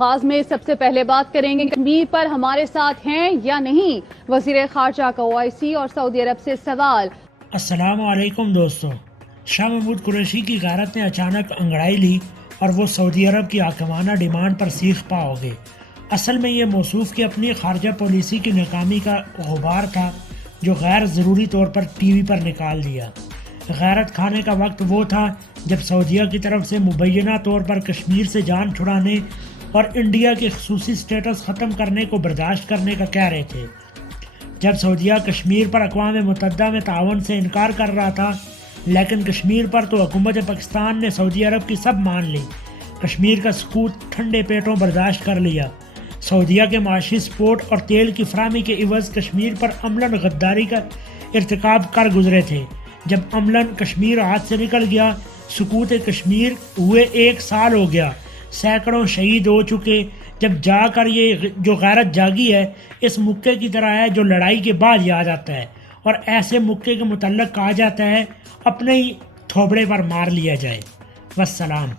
آغاز میں سب سے پہلے بات کریں گے کشمیر پر ہمارے ساتھ ہیں یا نہیں، وزیر خارجہ کا OIC اور سعودی عرب سے سوال۔ السلام علیکم دوستو، شاہ محمود قریشی کی غیرت نے اچانک انگڑائی لی اور وہ سعودی عرب کی حاکمانہ ڈیمانڈ پر سیخ پا ہو گئے۔ اصل میں یہ موصوف کی اپنی خارجہ پالیسی کی ناکامی کا غبار تھا جو غیر ضروری طور پر ٹی وی پر نکال دیا۔ غیرت کھانے کا وقت وہ تھا جب سعودیہ کی طرف سے مبینہ طور پر کشمیر سے جان چھڑانے اور انڈیا کے خصوصی سٹیٹس ختم کرنے کو برداشت کرنے کا کہہ رہے تھے۔ جب سعودیہ کشمیر پر اقوام متحدہ میں تعاون سے انکار کر رہا تھا، لیکن کشمیر پر تو حکومت پاکستان نے سعودی عرب کی سب مان لی۔ کشمیر کا سکوت ٹھنڈے پیٹوں برداشت کر لیا۔ سعودیہ کے معاشی سپورٹ اور تیل کی فراہمی کے عوض کشمیر پر عملاً غداری کا ارتکاب کر گزرے تھے۔ جب عملاً کشمیر ہاتھ سے نکل گیا، سکوت کشمیر ہوئے 1 سال ہو گیا، سینکڑوں شہید ہو چکے۔ جب جا کر یہ جو غیرت جاگی ہے، اس مکے کی طرح ہے جو لڑائی کے بعد یاد آتا ہے، اور ایسے مکے کے متعلق کہا جاتا ہے اپنے ہی تھوبڑے پر مار لیا جائے۔ والسلام۔